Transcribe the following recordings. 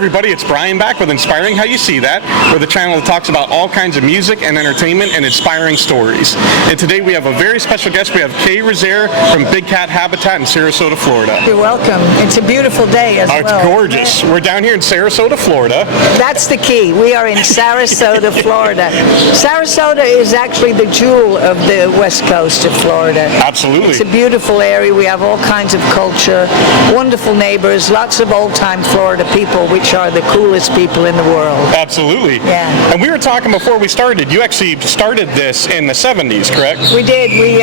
everybody, it's Brian back with Inspiring How You See That. We're the channel that talks about all kinds of music and entertainment and inspiring stories. And today we have a very special guest. We have ROSAIRE from Big Cat Habitat in Sarasota, Florida. You're welcome. It's a beautiful day as well. It's gorgeous. We're down here in Sarasota, Florida. That's the key. We are in Sarasota, Florida. Sarasota is actually the jewel of the west coast of Florida. Absolutely. It's a beautiful area. We have all kinds of culture, wonderful neighbors, lots of old-time Florida people, which are the coolest people in the world. Absolutely. Yeah. And we were talking before we started. You actually started this in the 70s, correct? We did. We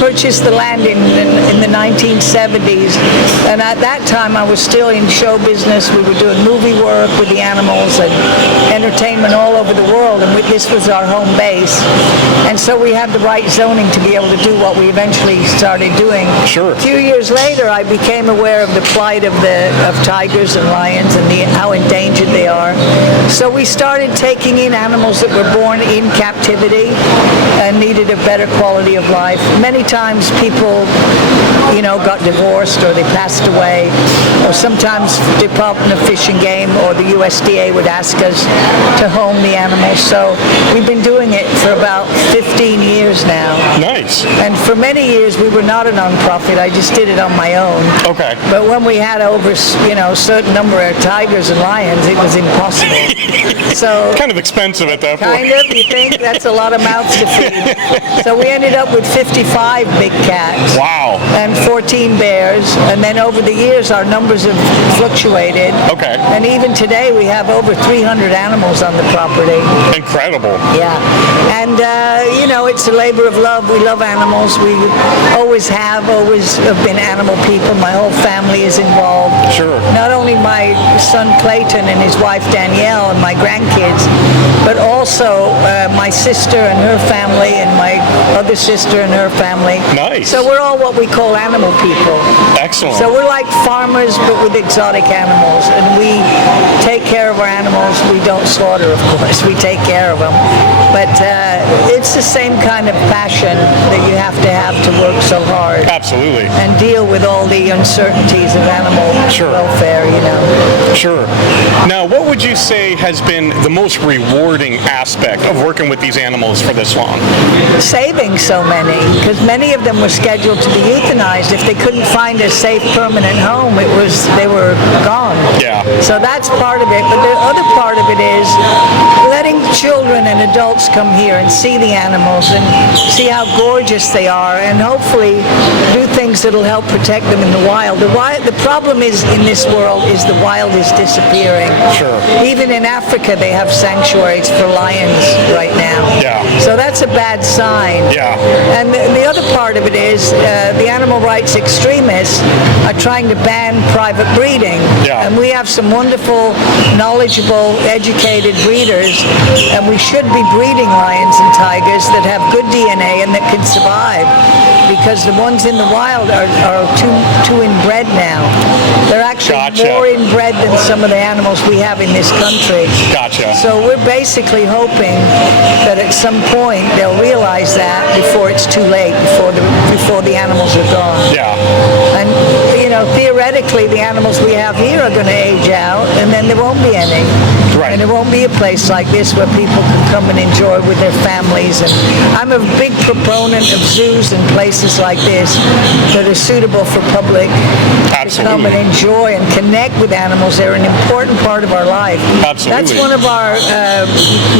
purchased the land in the 1970s, and at that time I was still in show business. We were doing movie work with the animals and entertainment all over the world, and this was our home base. And so we had the right zoning to be able to do what we eventually started doing. Sure. A few years later, I became aware of the plight of tigers and lions and how endangered they are. So we started taking in animals that were born in captivity and needed a better quality of life. Many times people, got divorced or they passed away, or sometimes Department of Fish and Game or the USDA would ask us to home the animals. So we've been doing it for about 15 years now. Nice. And for many years we were not a nonprofit. I just did it on my own. Okay. But when we had over, a certain number of tigers and lions, it was impossible. So kind of expensive at that point. Kind of. You think that's a lot of mouths to feed. So we ended up with 55 big cats. Wow. And 14 bears. And then over the years, our numbers have fluctuated. Okay. And even today, we have over 300 animals on the property. Incredible. Yeah. And, it's a labor of love. We love animals. We always have been animal people. My whole family is involved. Sure. Not only my son Clayton and his wife Danielle and my grandkids, but also my sister and her family and my other sister and her family. Nice. So we're all what we call animal people. Excellent. So we're like farmers but with exotic animals, and we take care of our animals. We don't slaughter, of course. We take care of them. But it's the same kind of passion that you have to work so hard. Absolutely. And deal with all the uncertainties of animal welfare, Sure. Now, what would you say has been the most rewarding aspect of working with these animals for this long? Saving so many, because many of them were scheduled to be euthanized. If they couldn't find a safe, permanent home, they were gone. Yeah. So that's part of it. But the other part of it is letting children and adults come here and see the animals and see how gorgeous they are, and hopefully do things that'll help protect them in the wild. The problem is in this world is the wild is disappearing. Sure. Even in Africa, they have sanctuaries for lions right now. Yeah. So that's a bad sign. Yeah. And the other part of it is the animal rights extremists are trying to ban private breeding. Yeah. And we have some wonderful, knowledgeable, educated breeders, and we should be breeding lions and tigers that have good DNA and that can survive, because the ones in the wild are too inbred now. They're actually more inbred than some of the animals we have in this country. Gotcha. So we're basically hoping that at some point they'll realize that before it's too late, before the animals are gone. Yeah. And theoretically the animals we have here are going to age out, and then there won't be any. Right. And there won't be a place like this where people can come and enjoy with their families. And I'm a big proponent of zoos and places like this that are suitable for public to come and enjoy and connect with animals. They're an important part of our life. Absolutely. That's one of our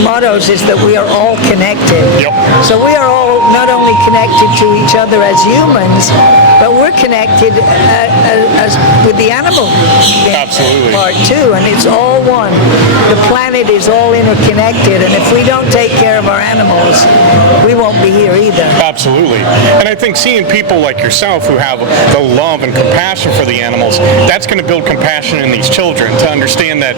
mottos, is that we are all connected. Yep. So we are all not only connected to each other as humans, but we're connected as with the animal part too, and it's all one. The planet is all interconnected, and if we don't take care of our animals, we won't be here either. Absolutely. And I think seeing people like yourself who have the love and compassion for the animals, that's going to build compassion in these children to understand that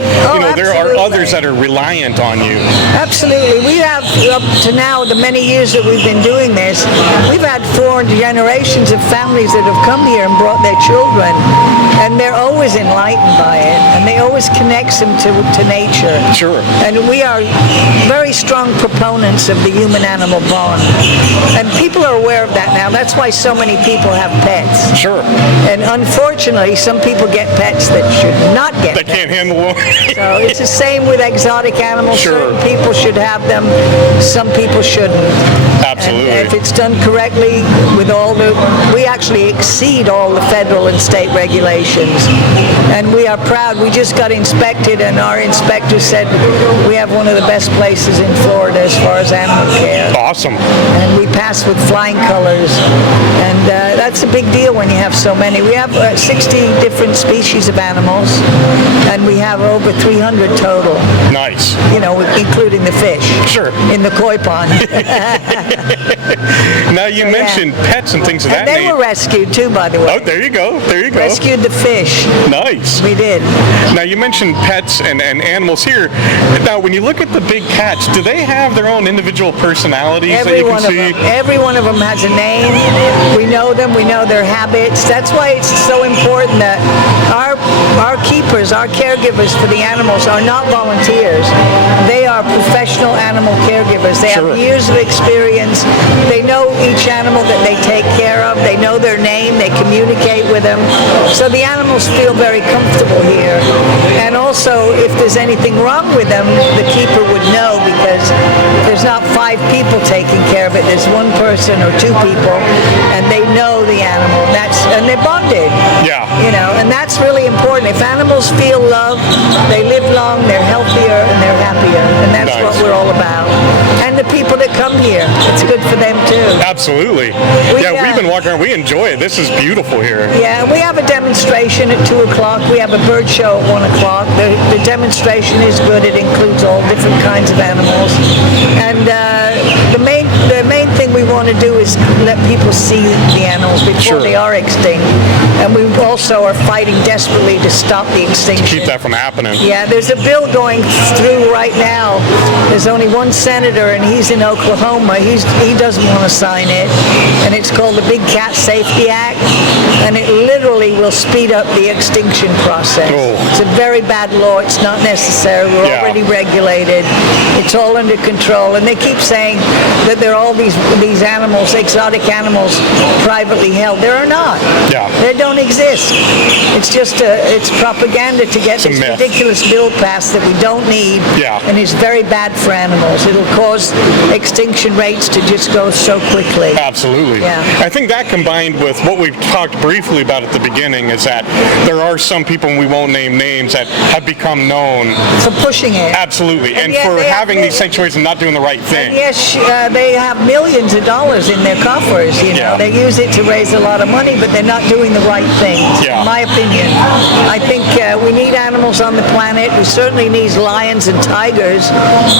there are others that are reliant on you. Absolutely. We have, up to now, the many years that we've been doing this, we've had 4 generations of families that have come here and brought their children. and they're always enlightened by it, and they always connects them to nature. Sure. And we are very strong proponents of the human-animal bond, and people are aware of that now. That's why so many people have pets. Sure. And unfortunately, some people get pets that should not get That can't handle them. so it's the same with exotic animals. Sure. Certain people should have them, some people shouldn't. Absolutely. And if it's done correctly with we actually exceed all the federal and state regulations. And we are proud. We just got inspected, and our inspector said we have one of the best places in Florida as far as animal care. Awesome. And we pass with flying colors, and that's a big deal when you have so many. We have 60 different species of animals, and we have over 300 total. Nice. You know, including the fish. Sure. In the koi pond. Now you mentioned pets and things of that And they nature. were rescued too, by the way. Oh, there you go. There you go. Rescued the fish. Nice. We did. Now you mentioned pets and animals here. Now when you look at the big cats, do they have their own individual personalities that Every you can one of see? them. Every one of them has a name. We know them. We know their habits. That's why it's so important that our keepers, our caregivers for the animals are not volunteers. They are professional animal caregivers. They Sure. have years of experience. They know each animal that they take care of. They know their name. They communicate with them. So the animals feel very comfortable here. And also, if there's anything wrong with them, the keeper would know, because there's not 5 people taking care of it. There's one person or 2 people, and they know the animal. And they're bonded. Yeah. You know, and that's really important. If animals feel love, they live long, they're healthier, and they're happier. And that's Nice. what we're all about. And the people that come here, it's good for them too. Absolutely. We've been walking around. We enjoy it. This is beautiful here. Yeah, and we have a demonstration at 2 o'clock. We have a bird show at 1 o'clock. The demonstration is good. It includes all different kinds of animals. And the main thing we want to do is let people see the animals before Sure. they are extinct. And we also are fighting desperately to stop the extinction. Keep that from happening. Yeah, there's a bill going through right now. There's only one senator, and he's in Oklahoma. He doesn't want to sign it, and it's called the Big Cat Safety Act, and it literally will speed up the extinction process. Oh. It's a very bad law. It's not necessary. We're Yeah. already regulated. It's all under control, and they keep saying that there are all these animals, exotic animals, privately held. There are not. Yeah. They don't exist. It's just it's propaganda to get a this myth. ridiculous bill passed that we don't need. Yeah. And it's very bad for animals. It'll cause extinction rates to just go so quickly. Absolutely. Yeah. I think that combined with what we've talked briefly about at the beginning is that there are some people, and we won't name names, that have become known. For pushing it. Absolutely. And yet for they have having these sanctuaries and not doing the right thing. Yes, they have millions of dollars in their coffers, you know. Yeah. They use it to raise a lot of money, but they're not doing the right things, Yeah. in my opinion. I think we need animals on the planet. We certainly need lions and tigers.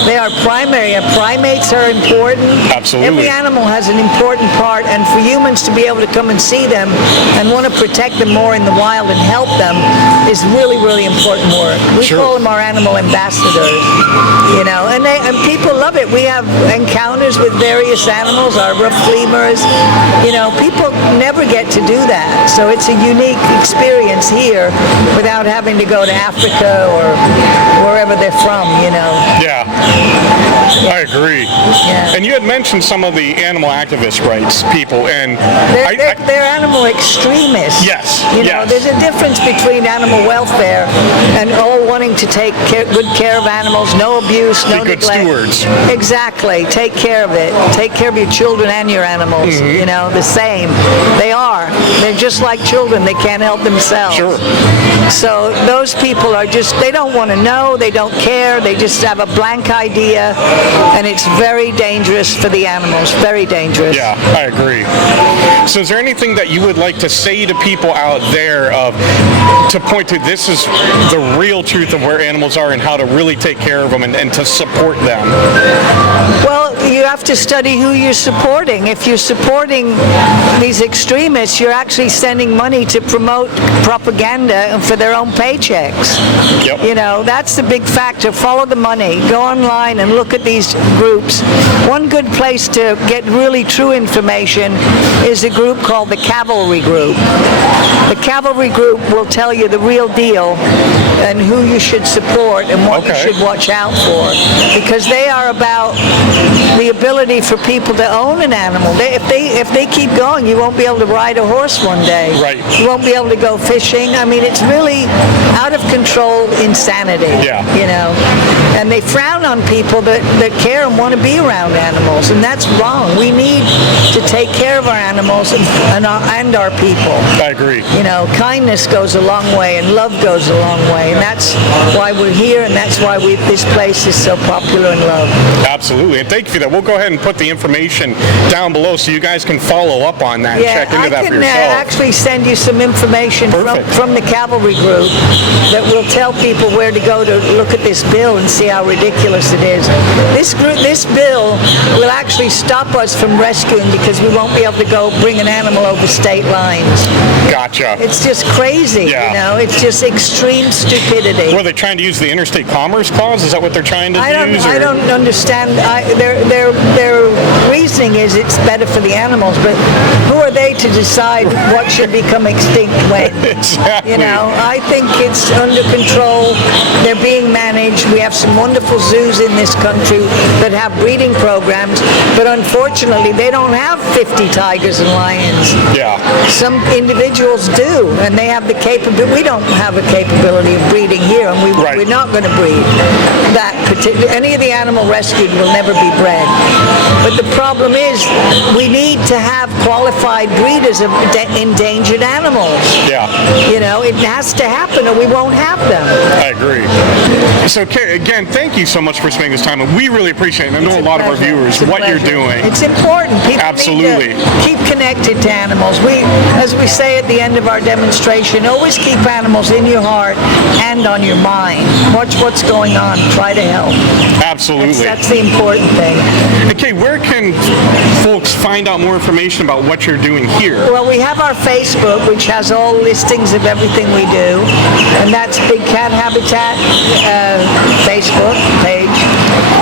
They are primary. Primates are important. Absolutely. Every animal has an important part, and for humans to be able to come and see them and want to protect them more in the wild and help them is really, really important work. We Sure. call them our animal ambassadors, you know, and people love it. We have encounters with various animals, our roof lemurs. You know, people never get to do that, so it's a unique experience here without having to go to Africa or wherever they're from, you know. Yeah. I agree. Yeah. And you had mentioned some of the animal activist rights people, and They're animal extremists. Yes, You know, yes. there's a difference between animal welfare and all wanting to take good care of animals, no abuse, no Be good neglect. stewards. Exactly. Take care of it. Take care of your children and your animals. Mm-hmm. You know, the same. They are. They're just like children. They can't help themselves. Sure. So those people are just, they don't want to know, they don't care, they just have a blank idea, and it's very dangerous for the animals, very dangerous. Yeah, I agree. So is there anything that you would like to say to people out there to point to this is the real truth of where animals are and how to really take care of them and to support them? Well, you have to study who you're supporting. If you're supporting these extremists, you're actually sending money to promote propaganda for their own paychecks. Yep. You know, that's the big factor. Follow the money. Go online and look at these groups. One good place to get really true information is a group called the Cavalry Group. The Cavalry Group will tell you the real deal and who you should support and what you should watch out for, because they are about the ability for people to own an animal. If they keep going, you won't be able to ride a horse one day. Right. You won't be able to go fishing. I mean, it's really out of control insanity. Yeah. You know, and they frown on people that care and want to be around animals, and that's wrong. We need to take care of our animals and our people. I agree. You know, kindness goes a long way, and love goes a long way, and that's why we're here, and that's why this place is so popular and loved. Absolutely, and thank you for that. We'll go ahead and put the information down below so you guys can follow up on that and check into that for yourself. I can actually send you some information from the Cavalry Group that will tell people where to go to look at this bill and see how ridiculous it is. This bill will actually stop us from rescuing because we won't be able to go bring an animal over state lines. Gotcha. It's just crazy, you know. It's just extreme stupidity. Were they trying to use the Interstate Commerce Clause? Is that what they're trying to use? I don't understand. Their reasoning is it's better for the animals, but who are they to decide what should become extinct when? Exactly. You know, I think it's under control. They're being managed. We have some wonderful zoos in this country that have breeding programs, but unfortunately they don't have 50 tigers and lions. Yeah. Some individuals do, and they have the capability. We don't have a capability of breeding here, and we're not going to breed that particular. Any of the animal rescued will never be bred. But the problem is, we need to have qualified breeders of endangered animals. Yeah. You know, it has to happen, or we won't have them. I agree. So, Kay, again, thank you so much for spending this time, and we really appreciate it. I know a lot of our viewers what you're doing. It's important. People Absolutely. need to keep connected to animals. As we say at the end of our demonstration, always keep animals in your heart and on your mind. Watch what's going on. Try to help. Absolutely. That's the important thing. Okay, where can folks find out more information about what you're doing here? Well, we have our Facebook, which has all listings of everything we do, and that's Big Cat Habitat Facebook page.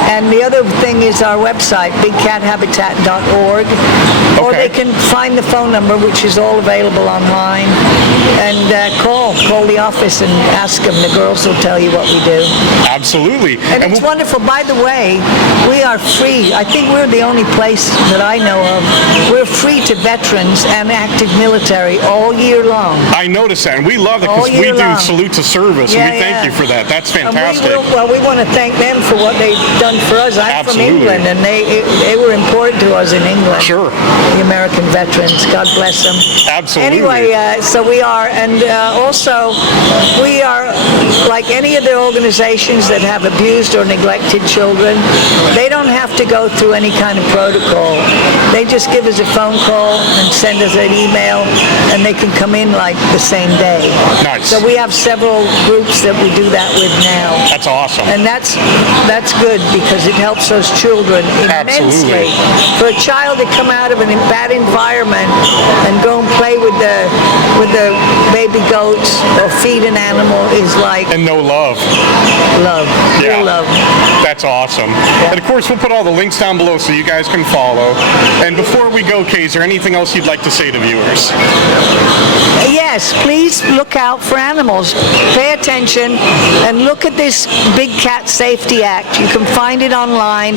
And the other thing is our website, bigcathabitat.org, or they can find the phone number, which is all available online, and call the office and ask them. The girls will tell you what we do. Absolutely. And it's wonderful. By the way, we are free. I think we're the only place that I know of. We're free to veterans and active military all year long. I noticed that, and we love it because we do salute to service, and we thank you for that. That's fantastic. We want to thank them for what they've done for us. I'm from England, and they were important to us in England. Sure. The American veterans. God bless them. Absolutely. Anyway, so we are, and also we are like any of the organizations that have abused or neglected children. They don't have to go through any kind of protocol. They just give us a phone call and send us an email, and they can come in like the same day. Nice. So we have several groups that we do that with now. That's awesome. And that's good because it helps those children immensely. Absolutely. For a child to come out of a bad environment and go and play with the baby goats or feed an animal is like... And no love. Love. Yeah. Real love. That's awesome. Yeah. And of course, we'll put all the links down below so you guys can follow. And before we go, Kay, is there anything else you'd like to say to viewers? Yes, please look out for animals. Pay attention and look at this Big Cat Safety Act. You can find it online.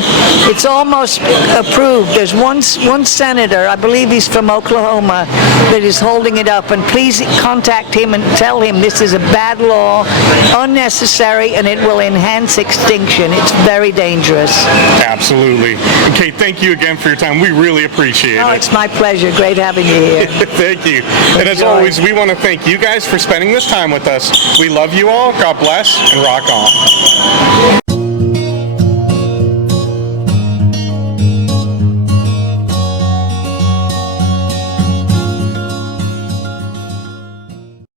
It's almost approved. There's one senator, I believe he's from Oklahoma, that is holding it up. And please contact him and tell him this is a bad law, unnecessary, and it will enhance extinction. It's very dangerous. Absolutely. Okay, thank you again for your time. We really appreciate it. Oh, it's my pleasure. Great having you here. Thank you. And as always, we want to thank you guys for spending this time with us. We love you all. God bless, and rock on.